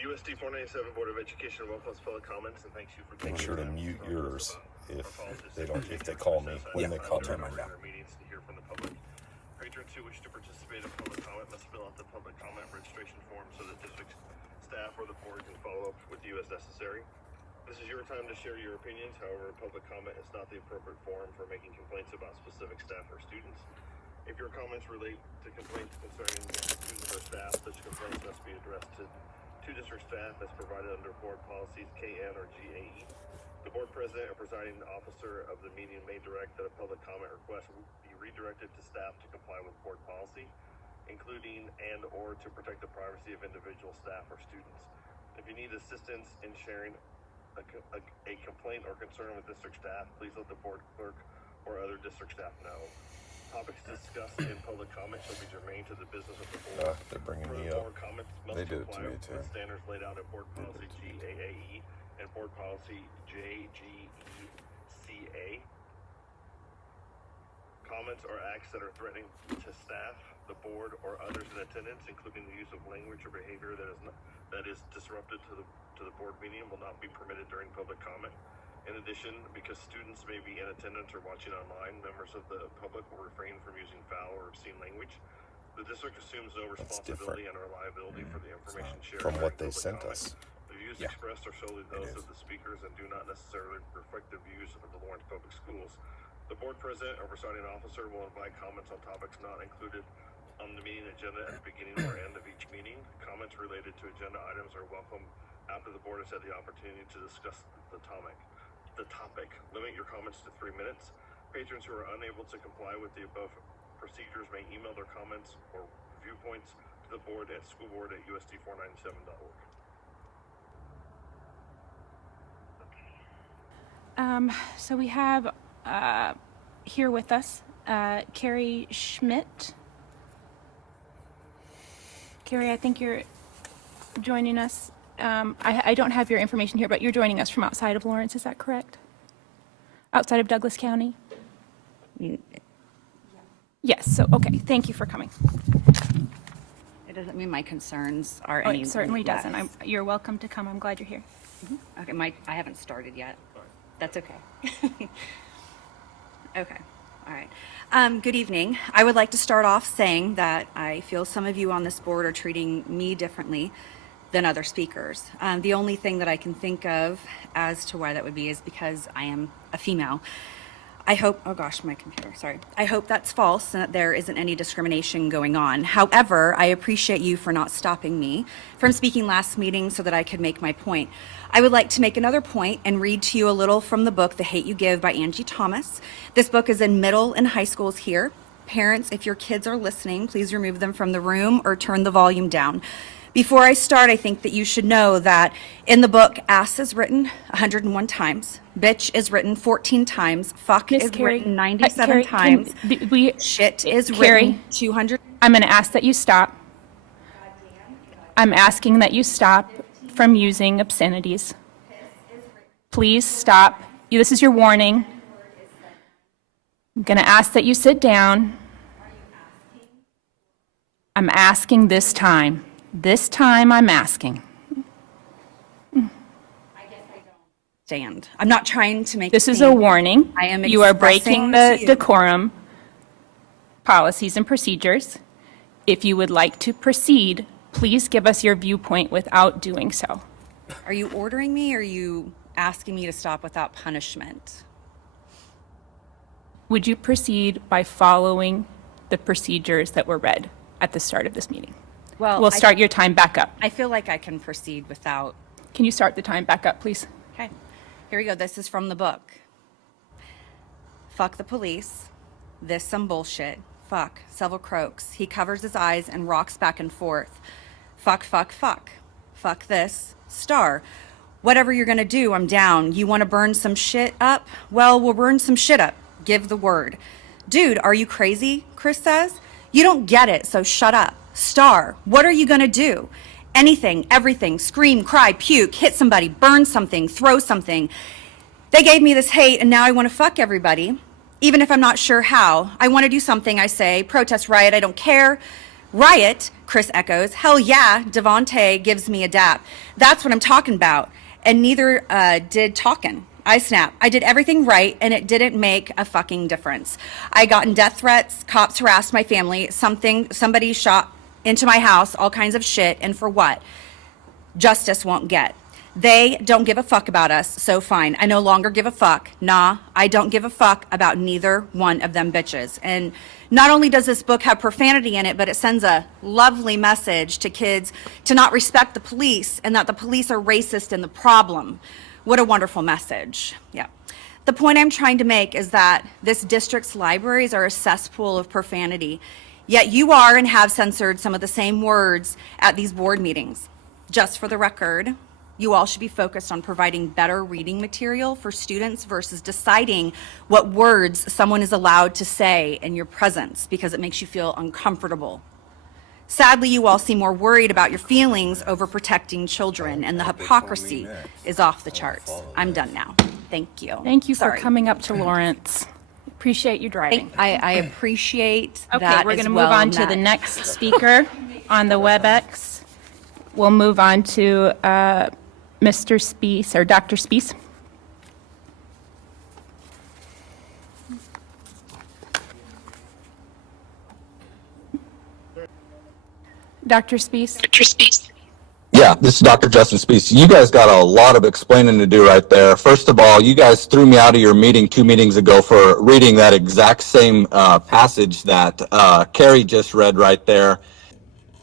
The USD 497 Board of Education welcomes public comments and thanks you for Make taking sure to the time mute to yours if they call me when they call me. meetings to hear from the public. Patrons who wish to participate in public comment must fill out the public comment registration form so that district staff or the board can follow up with you as necessary. This is your time to share your opinions. However, public comment is not the appropriate forum for making complaints about specific staff or students. If your comments relate to complaints concerning students or staff, such complaints must be addressed to district staff as provided under board policies KN or GAE. The board president or presiding officer of the meeting may direct that a public comment request be redirected to staff to comply with board policy, including and or to protect the privacy of individual staff or students. If you need assistance in sharing a complaint or concern with district staff, please let the board clerk or other district staff know. Topics discussed in public comment shall be germane to the business of the board. They're bringing me up. Comments must They do it to comply me with too. standards laid out in board policy GAAE and board policy JGECA. Comments or acts that are threatening to staff, the board, or others in attendance, including the use of language or behavior that is disruptive to the board meeting, will not be permitted during public comment. In addition, because students may be in attendance or watching online, members of the public will refrain from using foul or obscene language. The district assumes no responsibility and liability for the information shared From what during they public sent comment. us. The views Yeah. expressed are solely those of the speakers and do not necessarily reflect the views of the Lawrence Public Schools. The board president or presiding officer will invite comments on topics not included on the meeting agenda at the beginning or end of each meeting. Comments related to agenda items are welcome after the board has had the opportunity to discuss the topic. Limit your comments to 3 minutes. Patrons who are unable to comply with the above procedures may email their comments or viewpoints to the board at schoolboard@schoolboard.usd497.org. So we have here with us Carrie Schmidt. Carrie, I think you're joining us. I don't have your information here, but you're joining us from outside of Lawrence, is that correct? Outside of Douglas County? Yes, so, okay, thank you for coming. It doesn't mean my concerns are Oh, any it certainly less. doesn't. You're welcome to come. I'm glad you're here. Okay, I haven't started yet. That's okay. Okay, all right. Good evening. I would like to start off saying that I feel some of you on this board are treating me differently than other speakers. The only thing that I can think of as to why that would be is because I am a female. I hope, oh gosh, my computer, sorry. I hope that's false and that there isn't any discrimination going on. However, I appreciate you for not stopping me from speaking last meeting so that I could make my point. I would like to make another point and read to you a little from the book, The Hate You Give by Angie Thomas. This book is in middle and high schools here. Parents, if your kids are listening, please remove them from the room or turn the volume down. Before I start, I think that you should know that in the book, ass is written 101 times, bitch is written 14 times, fuck Miss is Carrie, written 97 Carrie, times, shit is Carrie, written 200. I'm going to ask that you stop. I'm asking that you stop from using obscenities. Please stop. This is your warning. I'm going to ask that you sit down. I'm asking this time. This time I'm asking. Stand. I'm not trying to make This a is a scene. warning. I am You are breaking the expressing to you. decorum policies and procedures. If you would like to proceed, please give us your viewpoint without doing so. Are you ordering me or are you asking me to stop without punishment? Would you proceed by following the procedures that were read at the start of this meeting? Well, We'll start your time back up. I feel like I can proceed without. Can you start the time back up, please? Okay, here we go. This is from the book. Fuck the police. This some bullshit. Fuck. Several croaks. He covers his eyes and rocks back and forth. Fuck, fuck, fuck. Fuck this. Star. Whatever you're gonna do, I'm down. You wanna burn some shit up? Well, we'll burn some shit up. Give the word. Dude, are you crazy? Chris says. You don't get it, so shut up. Star. What are you gonna do? Anything, everything, scream, cry, puke, hit somebody, burn something, throw something. They gave me this hate and now I want to fuck everybody, even if I'm not sure how. I want to do something, I say, protest, riot, I don't care. Riot, Chris echoes. Hell yeah, Devontae gives me a dap. That's what I'm talking about. And neither did Talkin'. I snap. I did everything right, and it didn't make a fucking difference. I gotten death threats, cops harassed my family, somebody shot into my house, all kinds of shit, and for what? Justice won't get. They don't give a fuck about us, so fine. I no longer give a fuck. Nah, I don't give a fuck about neither one of them bitches. And not only does this book have profanity in it, but it sends a lovely message to kids to not respect the police and that the police are racist and the problem. What a wonderful message. Yeah. The point I'm trying to make is that this district's libraries are a cesspool of profanity, yet you are and have censored some of the same words at these board meetings. Just for the record, you all should be focused on providing better reading material for students versus deciding what words someone is allowed to say in your presence because it makes you feel uncomfortable. Sadly, you all seem more worried about your feelings over protecting children, and the hypocrisy is off the charts. I'm done now. Thank you. Thank you for Sorry. coming up to Lawrence. Appreciate you driving. I appreciate Okay, that we're going as to move well, on to Matt. the next speaker on the WebEx. We'll move on to Mr. Spiehs, or Dr. Spiehs. Dr. Spiehs? Yeah, this is Dr. Justin Spiehs. You guys got a lot of explaining to do right there. First of all, you guys threw me out of your meeting 2 meetings ago for reading that exact same passage that Carrie just read right there.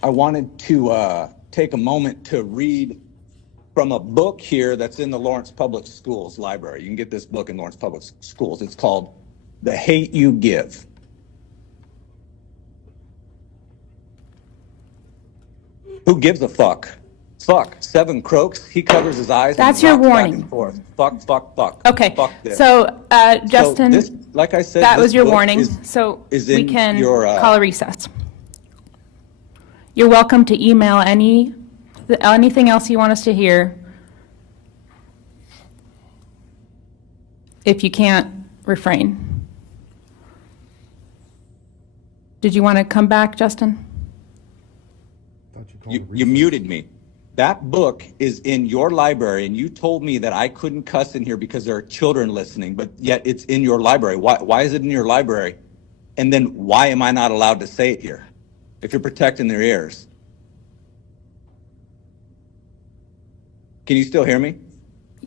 I wanted to take a moment to read from a book here that's in the Lawrence Public Schools library. You can get this book in Lawrence Public Schools. It's called The Hate You Give. Who gives a fuck? Fuck. Seven croaks. He covers his eyes. That's and your rocks warning. Back and forth. Fuck, fuck, fuck. Okay, Fuck this. so Justin, this, like I said, that this was your book warning, is so we in can your, call a recess. You're welcome to email anything else you want us to hear. If you can't refrain. Did you want to come back, Justin? You muted me. That book is in your library, and you told me that I couldn't cuss in here because there are children listening, but yet it's in your library. Why is it in your library? And then why am I not allowed to say it here if you're protecting their ears? Can you still hear me?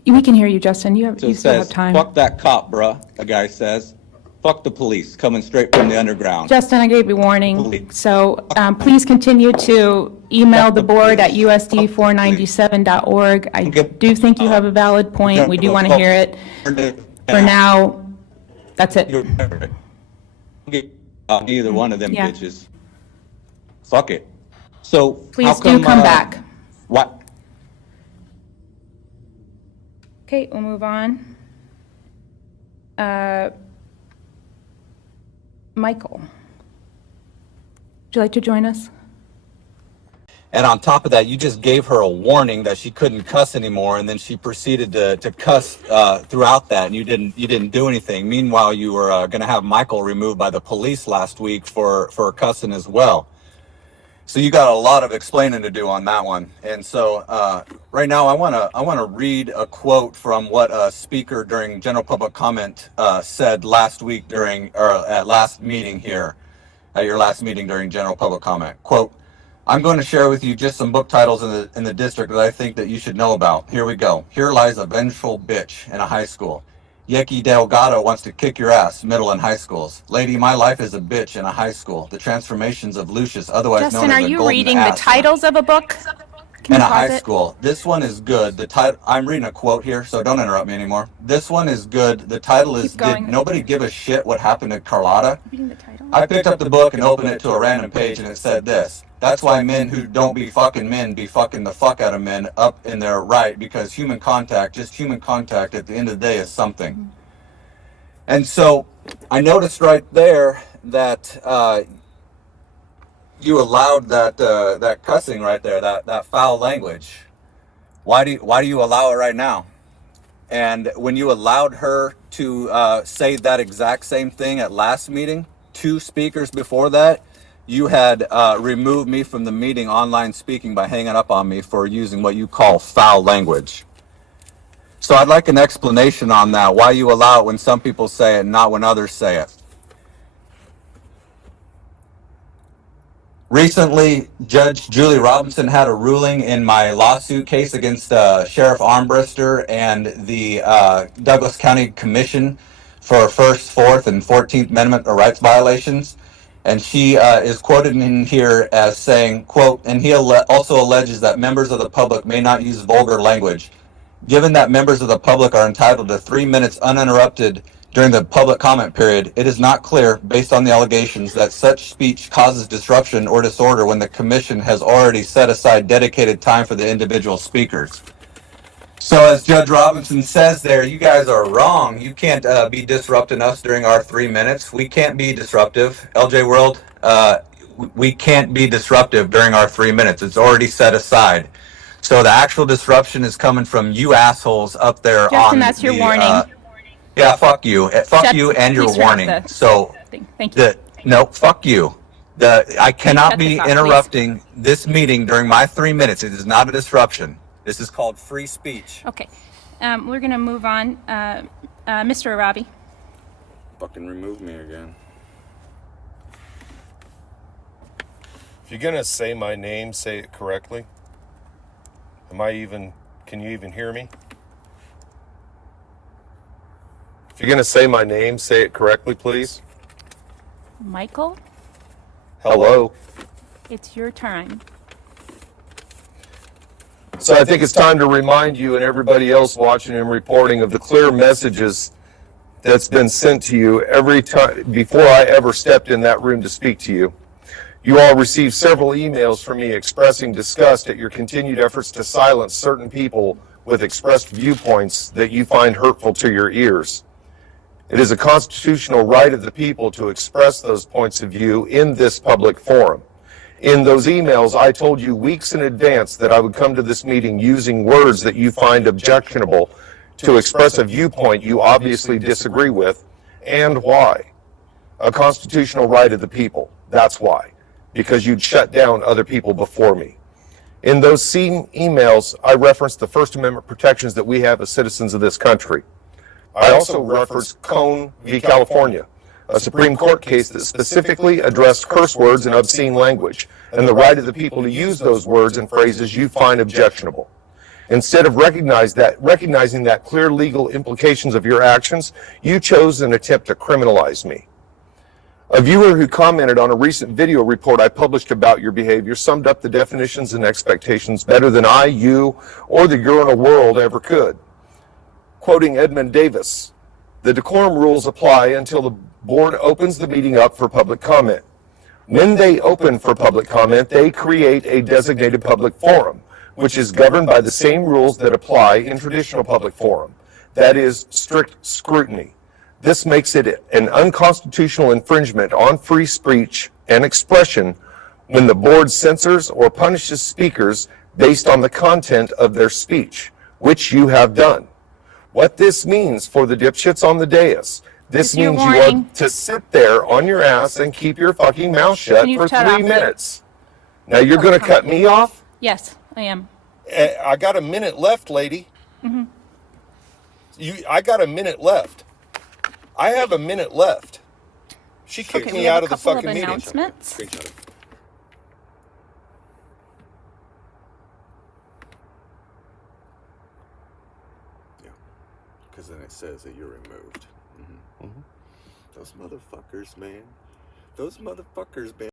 We can hear you, Justin. You So it still have says, time. fuck that cop, bruh, a guy says. Fuck the police, coming straight from the underground. Justin, I gave you warning, Please. so please continue to email the board at usd497.org. I do think you have a valid point. We do want to hear it. For now, that's it. Neither one of them Yeah. bitches. Fuck it. So Please how do come uh, back. What? Okay, we'll move on. Michael, would you like to join us? And on top of that, you just gave her a warning that she couldn't cuss anymore, and then she proceeded to cuss throughout that, and you didn't do anything. Meanwhile, you were going to have Michael removed by the police last week for cussing as well. So you got a lot of explaining to do on that one. And so right now, I want to read a quote from what a speaker during general public comment said last week at last meeting here, at your last meeting during general public comment. Quote, I'm going to share with you just some book titles in the district that I think that you should know about. Here we go. Here Lies a Vengeful Bitch in a High School. Yeki Delgado Wants to Kick Your Ass, middle and high schools. Lady, My Life is a Bitch in a High School. The Transformations of Lucius, otherwise known Justin, as are the you Golden reading the Ass. titles of a book? Can In you a pause high it? school. This one is good. The title. I'm reading a quote here, so don't interrupt me anymore. This one is good. The title is Keep going. Did Nobody Give a Shit What Happened to Carlotta? Reading the title? I picked up the book and opened it to a random page, and it said this. That's why men who don't be fucking men be fucking the fuck out of men up in their right, because human contact, just human contact at the end of the day is something. Mm-hmm. And so I noticed right there that you allowed that cussing right there, that foul language. Why do you allow it right now? And when you allowed her to say that exact same thing at last meeting, 2 speakers before that, you had removed me from the meeting online speaking by hanging up on me for using what you call foul language. So I'd like an explanation on that, why you allow it when some people say it and not when others say it. Recently, Judge Julie Robinson had a ruling in my lawsuit case against Sheriff Armbruster and the Douglas County Commission for First, Fourth, and 14th Amendment rights violations. And she is quoted in here as saying, quote, and he also alleges that members of the public may not use vulgar language. Given that members of the public are entitled to 3 minutes uninterrupted during the public comment period, it is not clear, based on the allegations, that such speech causes disruption or disorder when the commission has already set aside dedicated time for the individual speakers. So as Judge Robinson says there, you guys are wrong. You can't be disrupting us during our 3 minutes. We can't be disruptive. LJ World, we can't be disruptive during our 3 minutes. It's already set aside. So the actual disruption is coming from you assholes up there. Justin, that's your warning. Yeah, fuck you. Fuck you and your warning. So, thank you. No, fuck you. I cannot be this off, interrupting this meeting during my 3 minutes. It is not a disruption. This is called free speech. Okay. We're going to move on. Mr. Arabi. Fucking remove me again. If you're gonna say my name, say it correctly. Can you even hear me? If you're gonna say my name, say it correctly, please. Michael, Hello. it's your turn. So I think it's time to remind you and everybody else watching and reporting of the clear messages that's been sent to you every time before I ever stepped in that room to speak to you. You all received several emails from me expressing disgust at your continued efforts to silence certain people with expressed viewpoints that you find hurtful to your ears. It is a constitutional right of the people to express those points of view in this public forum. In those emails, I told you weeks in advance that I would come to this meeting using words that you find objectionable to express a viewpoint you obviously disagree with, and why. A constitutional right of the people, that's why. Because you'd shut down other people before me. In those same emails, I referenced the First Amendment protections that we have as citizens of this country. I also referenced Cone v. California, a Supreme Court case that specifically addressed curse words and obscene language, and the right of the people to use those words and phrases you find objectionable. Instead of recognizing that clear legal implications of your actions, you chose an attempt to criminalize me. A viewer who commented on a recent video report I published about your behavior summed up the definitions and expectations better than I, you, or the urinal world ever could. Quoting Edmund Davis, the decorum rules apply until the board opens the meeting up for public comment. When they open for public comment, they create a designated public forum, which is governed by the same rules that apply in traditional public forum. That is strict scrutiny. This makes it an unconstitutional infringement on free speech and expression when the board censors or punishes speakers based on the content of their speech, which you have done. What this means for the dipshits on the dais, this means you are to sit there on your ass and keep your fucking mouth shut for 3 minutes. Now you're going to cut me off? Yes, I am. I got a minute left, lady. Mm-hmm. I got a minute left. I have a minute left. She kicked me out of the fucking meeting. Announcements. Screenshot it. Yeah, because then it says that you're removed. Those motherfuckers, man. Those motherfuckers, man.